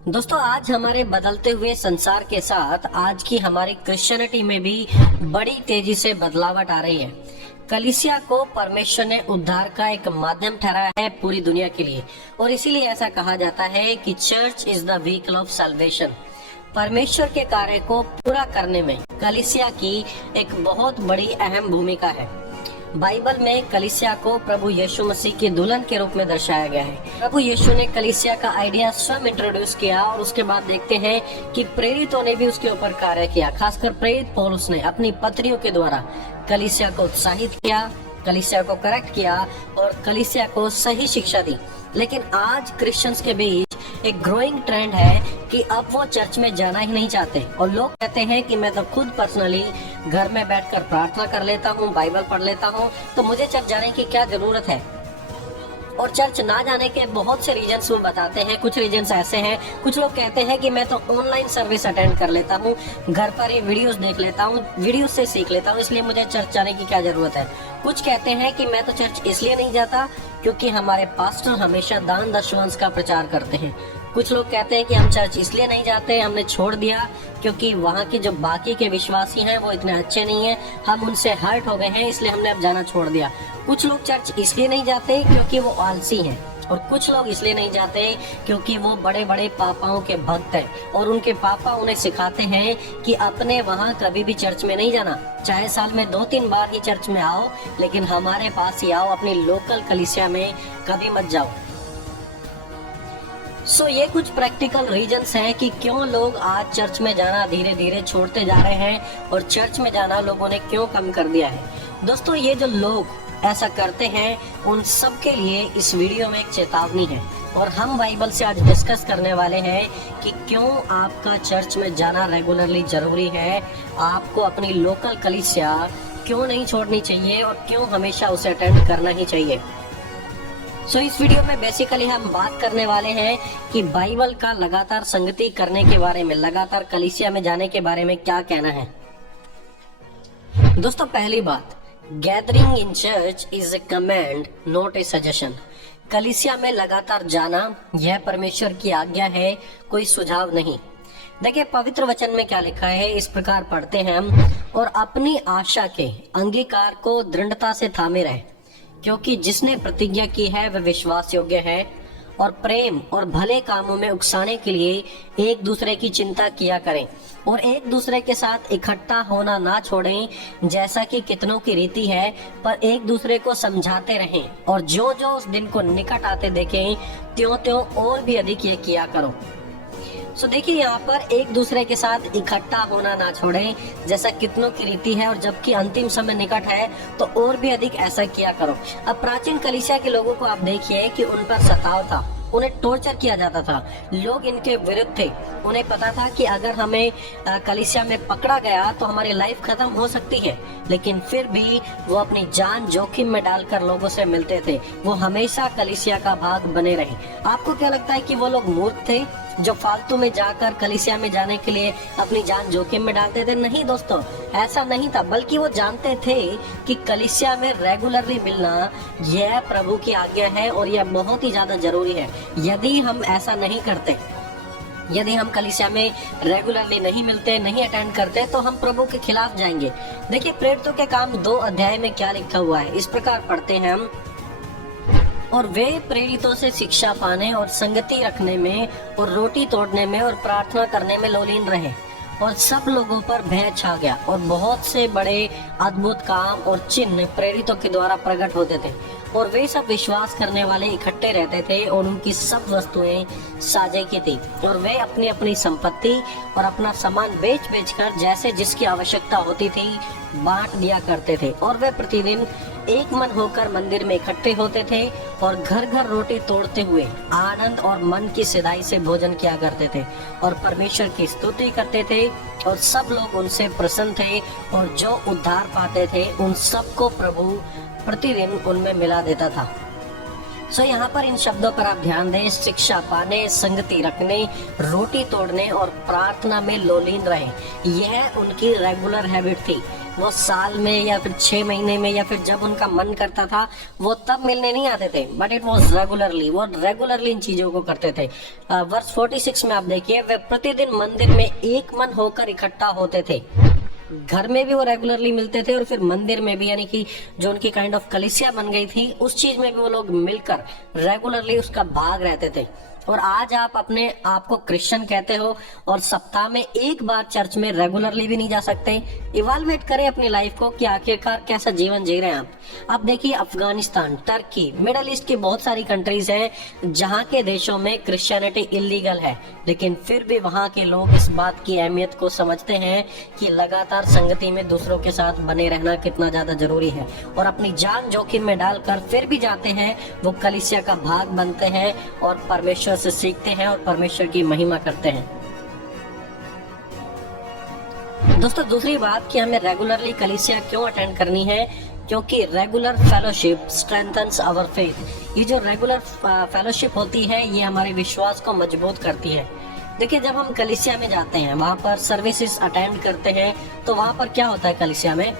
दोस्तों, आज हमारे बदलते हुए संसार के साथ आज की हमारी क्रिश्चियनिटी में भी बड़ी तेजी से बदलावट आ रही है। कलीसिया को परमेश्वर ने उद्धार का एक माध्यम ठहराया है पूरी दुनिया के लिए, और इसीलिए ऐसा कहा जाता है कि church is the vehicle of salvation. परमेश्वर के कार्य को पूरा करने में कलीसिया की एक बहुत बड़ी अहम भूमिका है। बाइबल में कलीसिया को प्रभु यीशु मसीह की दुल्हन के रूप में दर्शाया गया है। प्रभु यीशु ने कलीसिया का आइडिया स्वयं इंट्रोड्यूस किया, और उसके बाद देखते हैं कि प्रेरितों ने भी उसके ऊपर कार्य किया। खासकर प्रेरित पौलुस ने अपनी पत्रियों के द्वारा कलीसिया को उत्साहित किया, कलीसिया को करेक्ट किया और कलीसिया को सही शिक्षा दी। लेकिन आज क्रिश्चियंस के बीच एक ग्रोइंग ट्रेंड है कि अब वो चर्च में जाना ही नहीं चाहते, और लोग कहते हैं कि मैं तो खुद पर्सनली घर में बैठकर प्रार्थना कर लेता हूँ, बाइबल पढ़ लेता हूँ, तो मुझे चर्च जाने की क्या जरूरत है। और चर्च ना जाने के बहुत से रीजंस वो बताते हैं। कुछ रीजंस ऐसे हैं, कुछ लोग कहते हैं कि मैं तो ऑनलाइन सर्विस अटेंड कर लेता हूँ, घर पर ही वीडियोस देख लेता हूँ, वीडियोस से सीख लेता हूँ, इसलिए मुझे चर्च जाने की क्या जरूरत है। कुछ कहते हैं कि मैं तो चर्च इसलिए नहीं जाता क्योंकि हमारे पास्टर हमेशा दान दशवांश का प्रचार करते हैं। कुछ लोग कहते हैं कि हम चर्च इसलिए नहीं जाते, हमने छोड़ दिया क्योंकि वहाँ के जो बाकी के विश्वासी हैं वो इतने अच्छे नहीं हैं, हम उनसे हर्ट हो गए हैं, इसलिए हमने अब जाना छोड़ दिया। कुछ लोग चर्च इसलिए नहीं जाते क्योंकि वो आलसी हैं, और कुछ लोग इसलिए नहीं जाते क्योंकि वो बड़े बड़े पापाओं के भक्त हैं, और उनके पापा उन्हें सिखाते हैं कि अपने वहाँ कभी भी चर्च में नहीं जाना, चाहे साल में 2-3 बार ही चर्च में आओ, लेकिन हमारे पास ही आओ, अपनी लोकल कलीसिया में कभी मत जाओ। ये कुछ प्रैक्टिकल रीजंस हैं कि क्यों लोग आज चर्च में जाना धीरे धीरे छोड़ते जा रहे हैं, और चर्च में जाना लोगों ने क्यों कम कर दिया है। दोस्तों, ये जो लोग ऐसा करते हैं उन सब के लिए इस वीडियो में एक चेतावनी है, और हम बाइबल से आज डिस्कस करने वाले हैं कि क्यों आपका चर्च में जाना रेगुलरली जरूरी है, आपको अपनी लोकल कलीसिया क्यों नहीं छोड़नी चाहिए, और क्यों हमेशा उसे अटेंड करना ही चाहिए। इस वीडियो में बेसिकली हम बात करने वाले हैं कि बाइबल का लगातार संगति करने के बारे में, लगातार कलीसिया में जाने के बारे में क्या कहना है। दोस्तों, पहली बात, gathering in church is a command not a suggestion. कलीसिया में लगातार जाना यह परमेश्वर की आज्ञा है, कोई सुझाव नहीं। देखिए, पवित्र वचन में क्या लिखा है, इस प्रकार पढ़ते हैं हम, और अपनी आशा के अंगीकार को दृढ़ता से थामे रहे, क्योंकि जिसने प्रतिज्ञा की है वह विश्वास योग्य है, और प्रेम और भले कामों में उकसाने के लिए एक दूसरे की चिंता किया करें, और एक दूसरे के साथ इकट्ठा होना ना छोड़ें, जैसा कि कितनों की रीति है, पर एक दूसरे को समझाते रहें, और जो जो उस दिन को निकट आते देखें त्यों त्यों और भी अधिक ये किया करो। देखिए, यहाँ पर एक दूसरे के साथ इकट्ठा होना ना छोड़ें, जैसा कितनों की रीति है, और जबकि अंतिम समय निकट है तो और भी अधिक ऐसा किया करो। अब प्राचीन कलीसिया के लोगों को आप देखिए कि उन पर सताव था, उन्हें टॉर्चर किया जाता था, लोग इनके विरुद्ध थे। उन्हें पता था कि अगर हमें कलीसिया में पकड़ा गया तो हमारी लाइफ खत्म हो सकती है, लेकिन फिर भी वो अपनी जान जोखिम में डालकर लोगों से मिलते थे। वो हमेशा कलीसिया का भाग बने रहे। आपको क्या लगता है कि वो लोग मूर्ख थे जो फालतू में जाकर कलीसिया में जाने के लिए अपनी जान जोखिम में डालते थे? नहीं दोस्तों, ऐसा नहीं था, बल्कि वो जानते थे कि कलीसिया में रेगुलरली मिलना यह प्रभु की आज्ञा है, और यह बहुत ही ज्यादा जरूरी है। यदि हम ऐसा नहीं करते, यदि हम कलीसिया में रेगुलरली नहीं मिलते, नहीं अटेंड करते, तो हम प्रभु के खिलाफ जाएंगे। देखिए, प्रेरितों के काम 2 अध्याय में क्या लिखा हुआ है, इस प्रकार पढ़ते हैं हम, और वे प्रेरितों से शिक्षा पाने और संगति रखने में और रोटी तोड़ने में और प्रार्थना करने में लोलीन रहे, और सब लोगों पर भय छा गया, और बहुत से बड़े अद्भुत काम और चिन्ह प्रेरितों के द्वारा प्रकट होते थे, और वे सब विश्वास करने वाले इकट्ठे रहते थे, और उनकी सब वस्तुएं साझे की थी, और वे अपनी अपनी संपत्ति और अपना सामान बेच बेच कर जैसे जिसकी आवश्यकता होती थी बांट दिया करते थे, और वे प्रतिदिन एक मन होकर मंदिर में इकट्ठे होते थे, और घर घर रोटी तोड़ते हुए आनंद और मन की सिधाई से भोजन किया करते थे, और परमेश्वर की स्तुति करते थे, और सब लोग उनसे प्रसन्न थे, और जो उद्धार पाते थे उन सबको प्रभु प्रतिदिन उनमें मिला देता था। यहाँ पर इन शब्दों पर आप ध्यान दें, शिक्षा पाने, संगति रखने, रोटी तोड़ने और प्रार्थना में लोलीन रहे, यह उनकी रेगुलर हैबिट थी। वो साल में या फिर 6 महीने में या फिर जब उनका मन करता था वो तब मिलने नहीं आते थे, बट इट वॉज रेगुलरली, वो रेगुलरली इन चीजों को करते थे। वर्ष 46 में आप देखिए, वे प्रतिदिन मंदिर में एक मन होकर इकट्ठा होते थे। घर में भी वो रेगुलरली मिलते थे और फिर मंदिर में भी, यानी कि जो उनकी काइंड ऑफ कलीसिया बन गई थी उस चीज में भी वो लोग मिलकर रेगुलरली उसका भाग रहते थे। और आज आप अपने आप को क्रिश्चियन कहते हो और सप्ताह में एक बार चर्च में रेगुलरली भी नहीं जा सकते। इवाल्युएट करें अपनी लाइफ को कि आखिरकार कैसा जीवन जी रहे हैं आप। अब देखिए अफगानिस्तान, टर्की, मिडल ईस्ट की बहुत सारी कंट्रीज हैं जहां के देशों में क्रिश्चियनिटी इलीगल है, लेकिन फिर भी वहां के लोग इस बात की अहमियत को समझते हैं कि लगातार संगति में दूसरों के साथ बने रहना कितना ज्यादा जरूरी है, और अपनी जान जोखिम में डालकर फिर भी जाते हैं, वो कलीसिया का भाग बनते हैं और परमेश्वर से सीखते हैं और परमेश्वर की महिमा करते हैं। दोस्तों दूसरी बात कि हमें रेगुलरली कलीसिया क्यों अटेंड करनी है, क्योंकि regular fellowship strengthens our faith. ये जो रेगुलर फेलोशिप होती है ये हमारे विश्वास को मजबूत करती है। देखिए जब हम कलीसिया में जाते हैं, वहां पर सर्विसेज अटेंड करते हैं, तो वहां पर क्या होता है कलीसिया में,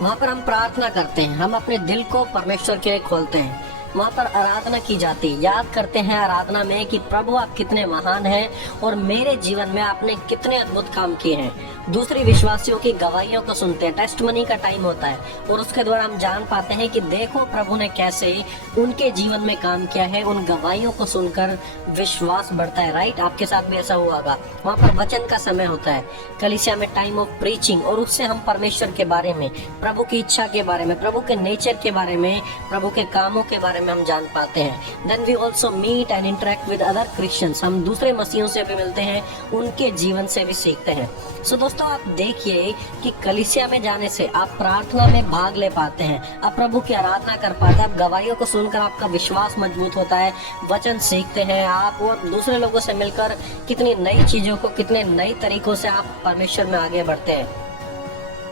वहां पर हम प्रार्थना करते हैं, हम अपने दिल को परमेश्वर के लिए खोलते हैं, वहाँ पर आराधना की जाती है, याद करते हैं आराधना में कि प्रभु आप कितने महान हैं और मेरे जीवन में आपने कितने अद्भुत काम किए हैं। दूसरे विश्वासियों की गवाहियों को सुनते हैं, टेस्टमनी का टाइम होता है, और उसके द्वारा हम जान पाते हैं कि देखो प्रभु ने कैसे उनके जीवन में काम किया है। उन गवाहियों को सुनकर विश्वास बढ़ता है। राइट, आपके साथ भी ऐसा हुआ होगा। वहाँ पर वचन का समय होता है, कलीसिया में टाइम ऑफ प्रीचिंग, और उससे हम परमेश्वर के बारे में, प्रभु की इच्छा के बारे में, प्रभु के नेचर के बारे में, प्रभु के कामों के बारे में हम जान पाते हैं। Then we also meet and interact with other Christians, हम दूसरे मसीहों से भी मिलते हैं, उनके जीवन से भी सीखते हैं। सो दोस्तों आप देखिए कि कलीसिया में जाने से आप प्रार्थना में भाग ले पाते हैं, आप प्रभु की आराधना कर पाते हैं, आप गवाहियों को सुनकर आपका विश्वास मजबूत होता है, वचन सीखते हैं आप, और दूसरे लोगों से मिलकर कितनी नई चीजों को, कितने नए तरीकों से आप परमेश्वर में आगे बढ़ते हैं।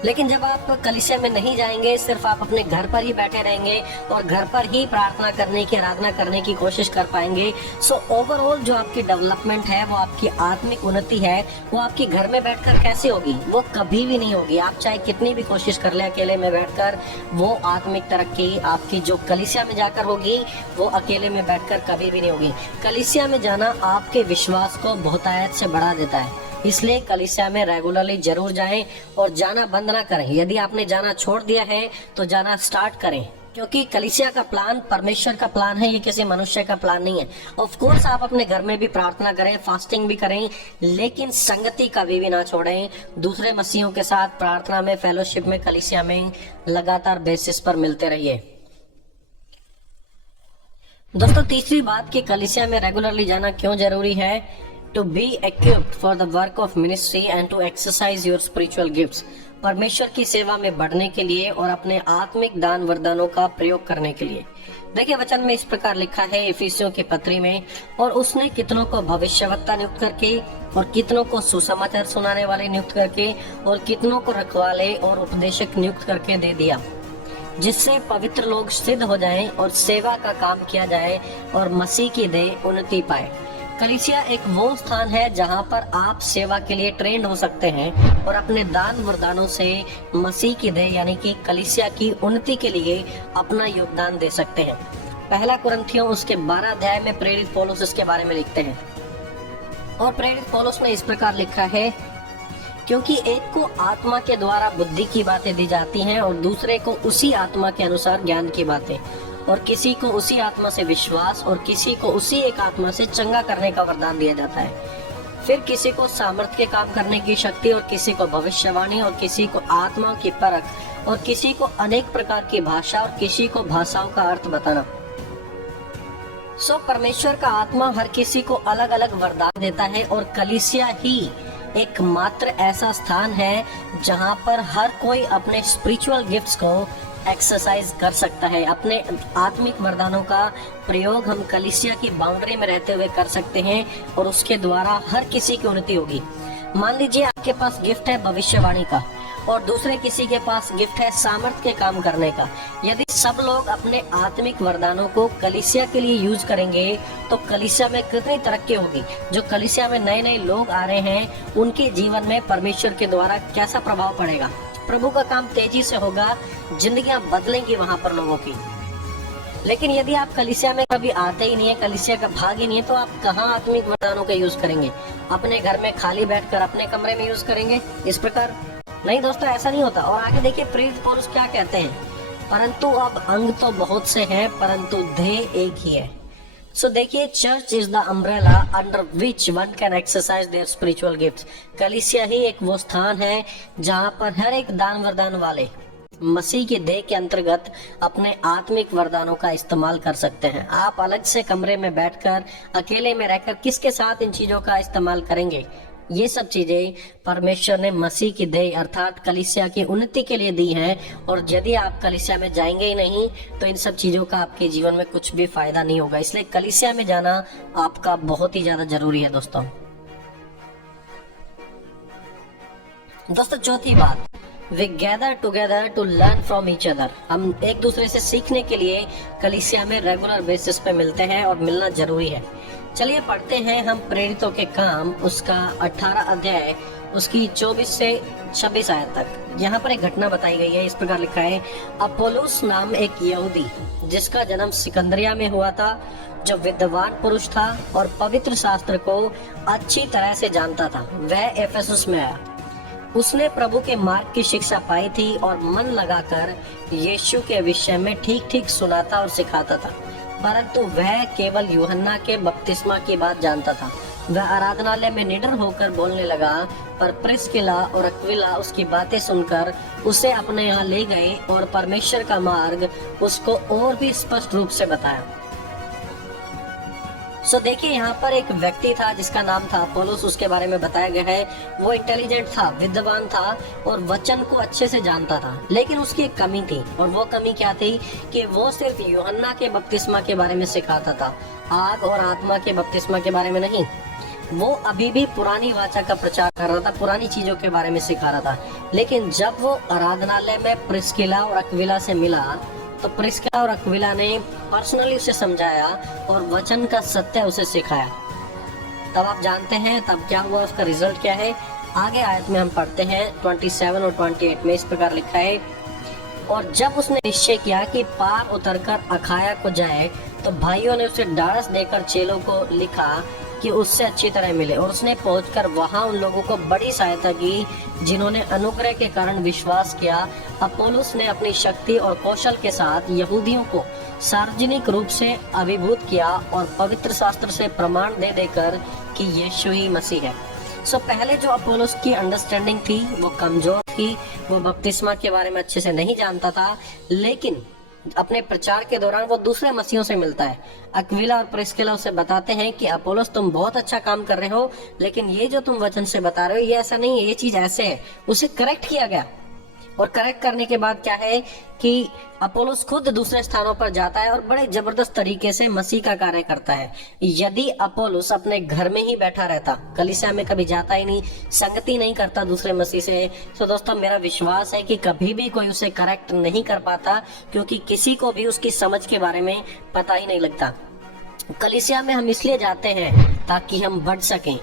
लेकिन जब आप कलीसिया में नहीं जाएंगे, सिर्फ आप अपने घर पर ही बैठे रहेंगे और घर पर ही प्रार्थना करने की, आराधना करने की कोशिश कर पाएंगे, सो ओवरऑल जो आपकी डेवलपमेंट है, वो आपकी आत्मिक उन्नति है, वो आपके घर में बैठकर कैसे होगी, वो कभी भी नहीं होगी। आप चाहे कितनी भी कोशिश कर ले अकेले में बैठकर, वो आत्मिक तरक्की आपकी जो कलीसिया में जाकर होगी वो अकेले में बैठकर कभी भी नहीं होगी। कलीसिया में जाना आपके विश्वास को बहुतायत से बढ़ा देता है, इसलिए कलीसिया में रेगुलरली जरूर जाएं और जाना बंद ना करें। यदि आपने जाना छोड़ दिया है तो जाना स्टार्ट करें, क्योंकि कलीसिया का प्लान परमेश्वर का प्लान है, ये किसी मनुष्य का प्लान नहीं है। ऑफ कोर्स आप अपने घर में भी प्रार्थना करें, फास्टिंग भी करें, लेकिन संगति कभी भी ना छोड़ें। दूसरे मसीहों के साथ प्रार्थना में, फेलोशिप में, कलीसिया में लगातार बेसिस पर मिलते रहिए। दोस्तों तीसरी बात कि कलीसिया में रेगुलरली जाना क्यों जरूरी है, to be equipped for the work of ministry and to exercise your spiritual gifts, परमेश्वर की सेवा में बढ़ने के लिए और अपने आत्मिक दान वरदानों का प्रयोग करने के लिए। देखिए वचन में इस प्रकार लिखा है इफिसियों की पत्री में, और उसने कितनों को भविष्यवक्ता नियुक्त करके और कितनों को सुसमाचार सुनाने वाले नियुक्त करके और कितनों को रखवाले और उपदेशक नियुक्त करके दे दिया, जिससे पवित्र लोग सिद्ध हो जाएं और सेवा का काम किया जाए और मसीह की देह उन्नति पाए। कलीसिया एक वो स्थान है जहां पर आप सेवा के लिए ट्रेंड हो सकते हैं और अपने दान वरदानों से मसीह की देह यानी कि कलीसिया की उन्नति के लिए अपना योगदान दे सकते हैं। पहला कुरिन्थियों उसके 12 अध्याय में प्रेरित पौलुस इसके बारे में लिखते हैं, और प्रेरित पौलुस ने इस प्रकार लिखा है, क्योंकि एक को आत्मा के द्वारा बुद्धि की बातें दी जाती हैं और दूसरे को उसी आत्मा के अनुसार ज्ञान की बातें, और किसी को उसी आत्मा से विश्वास और किसी को उसी एक आत्मा से चंगा करने का वरदान दिया जाता है। फिर किसी को सामर्थ्य के काम करने की शक्ति, और किसी को भविष्यवाणी, और किसी को आत्मा की परख, और किसी को अनेक प्रकार की भाषा, और किसी को भाषाओं का अर्थ बताना। परमेश्वर का आत्मा हर किसी को अलग अलग वरदान देता है, और कलीसिया ही एकमात्र ऐसा स्थान है जहां पर हर कोई अपने स्पिरिचुअल गिफ्ट्स को एक्सरसाइज कर सकता है। अपने आत्मिक वरदानों का प्रयोग हम कलीसिया की बाउंड्री में रहते हुए कर सकते हैं, और उसके द्वारा हर किसी की उन्नति होगी। मान लीजिए आपके पास गिफ्ट है भविष्यवाणी का, और दूसरे किसी के पास गिफ्ट है सामर्थ्य के काम करने का। यदि सब लोग अपने आत्मिक वरदानों को कलीसिया के लिए यूज करेंगे तो कलीसिया में कितनी तरक्की होगी। जो कलीसिया में नए नए लोग आ रहे हैं उनके जीवन में परमेश्वर के द्वारा कैसा प्रभाव पड़ेगा। प्रभु का काम तेजी से होगा, जिंदगियां बदलेंगी वहां पर लोगों की। लेकिन यदि आप कलीसिया में कभी आते ही नहीं है, कलीसिया का भाग ही नहीं है, तो आप कहाँ आत्मिक वरदानों का यूज करेंगे? अपने घर में खाली बैठकर अपने कमरे में यूज करेंगे इस प्रकार? नहीं दोस्तों, ऐसा नहीं होता। और आगे देखिए प्रेरित पौलुस क्या कहते हैं, परंतु अब अंग तो बहुत से हैं, परंतु ध्येय एक ही है। सो देखिए, church is the umbrella under which one can exercise their spiritual gifts. कलीसिया ही एक वो स्थान है जहाँ पर हर एक दान वरदान वाले मसीह के देह के अंतर्गत अपने आत्मिक वरदानों का इस्तेमाल कर सकते हैं। आप अलग से कमरे में बैठकर अकेले में रहकर किसके साथ इन चीजों का इस्तेमाल करेंगे? ये सब चीजें परमेश्वर ने मसीह की देह अर्थात कलीसिया की उन्नति के लिए दी हैं। और यदि आप कलीसिया में जाएंगे ही नहीं तो इन सब चीजों का आपके जीवन में कुछ भी फायदा नहीं होगा। इसलिए कलीसिया में जाना आपका बहुत ही ज्यादा जरूरी है दोस्तों। चौथी बात, we gather together to learn from each other. हम एक दूसरे से सीखने के लिए कलीसिया में रेगुलर बेसिस पे मिलते हैं और मिलना जरूरी है। चलिए पढ़ते हैं हम प्रेरितों के काम उसका 18 अध्याय उसकी 24 से 26 आयत तक। यहाँ पर एक घटना बताई गई है, इस प्रकार लिखा है, अपोलोस नाम एक यहूदी जिसका जन्म सिकंदरिया में हुआ था, जो विद्वान पुरुष था और पवित्र शास्त्र को अच्छी तरह से जानता था, वह एफेसुस में आया। उसने प्रभु के मार्ग की शिक्षा पाई थी और मन लगाकर यीशु के विषय में ठीक ठीक सुनाता और सिखाता था। परंतु वह केवल यूहन्ना के बपतिस्मा की बात जानता था। वह आराधनालय में निडर होकर बोलने लगा, पर प्रिस्किला और अक्विला उसकी बातें सुनकर उसे अपने यहाँ ले गए और परमेश्वर का मार्ग उसको और भी स्पष्ट रूप से बताया। देखिए यहाँ पर एक व्यक्ति था जिसका नाम था अपोलोस, उसके बारे में बताया गया है। वो इंटेलिजेंट था, विद्वान था और वचन को अच्छे से जानता था, लेकिन उसकी एक कमी थी। और वो कमी क्या थी कि वो सिर्फ यूहन्ना के बपतिस्मा के बारे में सिखाता था, आग और आत्मा के बपतिस्मा के बारे में नहीं। वो अभी भी पुरानी वाचा का प्रचार कर रहा था, पुरानी चीजों के बारे में सिखा रहा था। लेकिन जब वो आराधनालय में प्रिस्किला और अक्विला से मिला तो प्रिस्किला और अक्विला ने पर्सनली उसे समझाया और वचन का सत्य उसे सिखाया। तब आप जानते हैं तब क्या हुआ, उसका रिजल्ट क्या है। आगे आयत में हम पढ़ते हैं 27 और 28 में इस प्रकार लिखा है, और जब उसने निश्चय किया कि पार उतरकर अखाया को जाए तो भाइयों ने उसे ढाढ़स देकर चेलों को लिखा कि उससे अच्छी तरह मिले। और उसने पहुंचकर वहां उन लोगों को बड़ी सहायता की जिन्होंने अनुग्रह के कारण विश्वास किया। अपोलोस ने अपनी शक्ति और कौशल के साथ यहूदियों को सार्वजनिक रूप से अभिभूत किया और पवित्र शास्त्र से प्रमाण दे देकर कि यीशु ही मसीह है। पहले जो अपोलोस की अंडरस्टैंडिंग थी वो कमजोर थी, वो बपतिस्मा के बारे में अच्छे से नहीं जानता था, लेकिन अपने प्रचार के दौरान वो दूसरे मसीहों से मिलता है। अक्विला और प्रिस्किला उसे बताते हैं कि अपोलोस तुम बहुत अच्छा काम कर रहे हो, लेकिन ये जो तुम वचन से बता रहे हो ये ऐसा नहीं है, ये चीज ऐसे है। उसे करेक्ट किया गया। और करेक्ट करने के बाद क्या है कि अपोलोस खुद दूसरे स्थानों पर जाता है और बड़े जबरदस्त तरीके से मसीह का कार्य करता है। यदि अपोलोस अपने घर में ही बैठा रहता, कलीसिया में कभी जाता ही नहीं, संगति नहीं करता दूसरे मसीह से, तो दोस्तों मेरा विश्वास है कि कभी भी कोई उसे करेक्ट नहीं कर पाता, क्योंकि किसी को भी उसकी समझ के बारे में पता ही नहीं लगता। कलीसिया में हम इसलिए जाते हैं ताकि हम बढ़ सकें,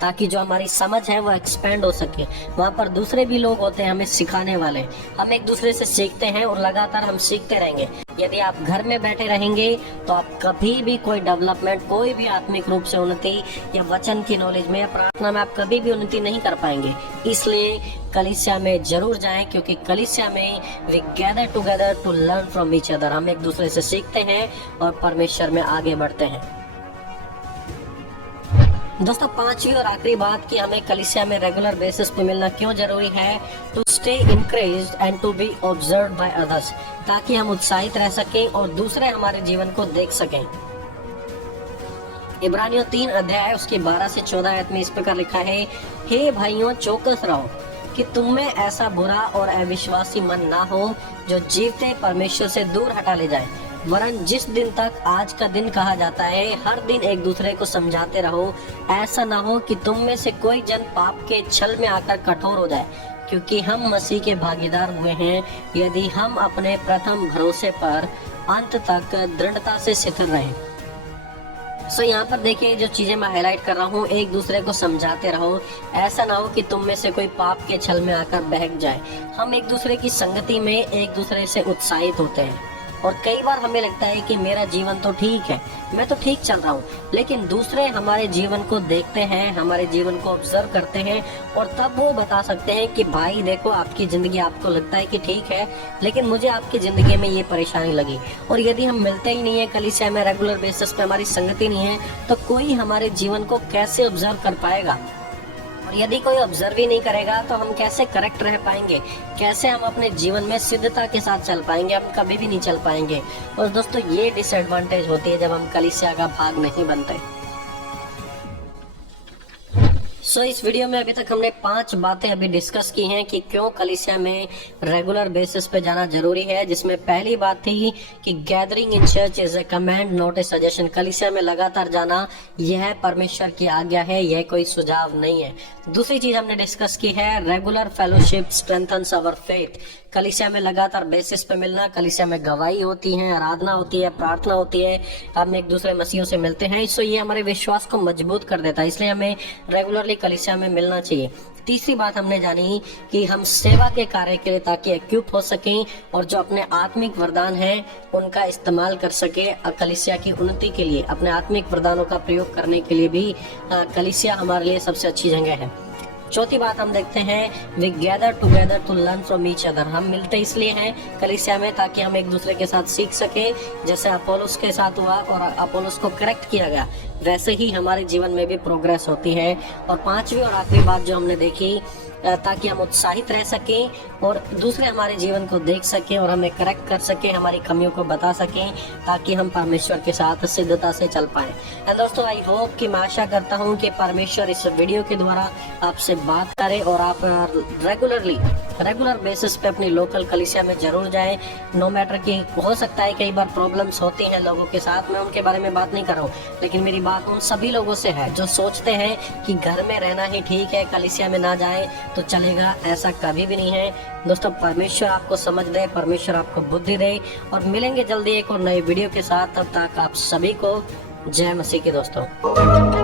ताकि जो हमारी समझ है वो एक्सपेंड हो सके। वहाँ पर दूसरे भी लोग होते हैं हमें सिखाने वाले, हम एक दूसरे से सीखते हैं और लगातार हम सीखते रहेंगे। यदि आप घर में बैठे रहेंगे तो आप कभी भी कोई डेवलपमेंट, कोई भी आत्मिक रूप से उन्नति या वचन की नॉलेज में या प्रार्थना में आप कभी भी उन्नति नहीं कर पाएंगे। इसलिए कलीसिया में जरूर जाएं, क्योंकि कलीसिया में we gather together to learn from each other. हम एक दूसरे से सीखते हैं और परमेश्वर में आगे बढ़ते हैं। दोस्तों पांचवी और आखिरी बात कि हमें कलीसिया में रेगुलर बेसिस पे मिलना क्यों जरूरी है, to stay encouraged and to be observed by others, ताकि हम उत्साहित रह सकें और दूसरे हमारे जीवन को देख सकें। इब्रानियों 3 अध्याय उसके 12 से 14 आयत में इस प्रकार लिखा है, हे भाइयों चौकस रहो कि तुम में ऐसा बुरा और अविश्वासी मन ना हो जो जीवते परमेश्वर से दूर हटा ले जाए, वरन जिस दिन तक आज का दिन कहा जाता है हर दिन एक दूसरे को समझाते रहो, ऐसा ना हो कि तुम में से कोई जन पाप के छल में आकर कठोर हो जाए, क्योंकि हम मसीह के भागीदार हुए हैं यदि हम अपने प्रथम भरोसे पर अंत तक दृढ़ता से स्थिर रहें। सो यहाँ पर देखिए जो चीजें मैं हाईलाइट कर रहा हूँ, एक दूसरे को समझाते रहो। ऐसा ना हो कि तुम में से कोई पाप के छल में आकर बहक जाए। हम एक दूसरे की संगति में एक दूसरे से उत्साहित होते हैं और कई बार हमें लगता है कि मेरा जीवन तो ठीक है, मैं तो ठीक चल रहा हूँ, लेकिन दूसरे हमारे जीवन को देखते हैं, हमारे जीवन को ऑब्जर्व करते हैं और तब वो बता सकते हैं कि भाई देखो, आपकी जिंदगी आपको लगता है कि ठीक है, लेकिन मुझे आपकी जिंदगी में ये परेशानी लगी। और यदि हम मिलते ही नहीं है कलीसिया में, रेगुलर बेसिस पे हमारी संगति नहीं है, तो कोई हमारे जीवन को कैसे ऑब्जर्व कर पाएगा? और यदि कोई ऑब्जर्व ही नहीं करेगा तो हम कैसे करेक्ट रह पाएंगे, कैसे हम अपने जीवन में सिद्धता के साथ चल पाएंगे? हम कभी भी नहीं चल पाएंगे। और दोस्तों ये डिसएडवांटेज होती है जब हम कलीसिया का भाग नहीं बनते। सो इस वीडियो में अभी तक हमने 5 बातें अभी डिस्कस की हैं कि क्यों कलीसिया में रेगुलर बेसिस पे जाना जरूरी है। जिसमें पहली बात थी कि gathering in church is a command not a suggestion. कलीसिया में लगातार जाना यह परमेश्वर की आज्ञा है, यह कोई सुझाव नहीं है। दूसरी चीज हमने डिस्कस की है regular fellowship strengthens our faith. कलीसिया में लगातार बेसिस पे मिलना, कलीसिया में गवाही होती है, आराधना होती है, प्रार्थना होती है, हम एक दूसरे मसीहों से मिलते हैं, इससे ये हमारे विश्वास को मजबूत कर देता है, इसलिए हमें रेगुलरली कलीसिया में मिलना चाहिए। तीसरी बात हमने जानी कि हम सेवा के कार्य के लिए ताकि एक्यूप हो सकें और जो अपने आत्मिक वरदान हैं उनका इस्तेमाल कर सके कलीसिया की उन्नति के लिए। अपने आत्मिक वरदानों का प्रयोग करने के लिए भी कलीसिया हमारे लिए सबसे अच्छी जगह है। चौथी बात हम देखते हैं we gather together to learn from each other. हम मिलते इसलिए हैं कलीसिया में ताकि हम एक दूसरे के साथ सीख सके। जैसे अपोलोस के साथ हुआ और अपोलोस को करेक्ट किया गया, वैसे ही हमारे जीवन में भी प्रोग्रेस होती है। और पांचवी और आखिरी बात जो हमने देखी, ताकि हम उत्साहित रह सकें और दूसरे हमारे जीवन को देख सकें और हमें करेक्ट कर सकें, हमारी कमियों को बता सकें, ताकि हम परमेश्वर के साथ सिद्धता से चल पाएं। एंड दोस्तों आई होप कि मैं आशा करता हूं कि परमेश्वर इस वीडियो के द्वारा आपसे बात करे और आप रेगुलर बेसिस पे अपनी लोकल कलीसिया में जरूर जाएं। नो मैटर कि हो सकता है कई बार प्रॉब्लम्स होती हैं लोगों के साथ, मैं उनके बारे में बात नहीं कर रहा हूँ, लेकिन मेरी बात उन सभी लोगों से है जो सोचते हैं कि घर में रहना ही ठीक है, कलीसिया में ना जाए तो चलेगा। ऐसा कभी भी नहीं है दोस्तों। परमेश्वर आपको समझ दे, परमेश्वर आपको बुद्धि दे। और मिलेंगे जल्दी एक और नए वीडियो के साथ। तब तक आप सभी को जय मसीह की दोस्तों।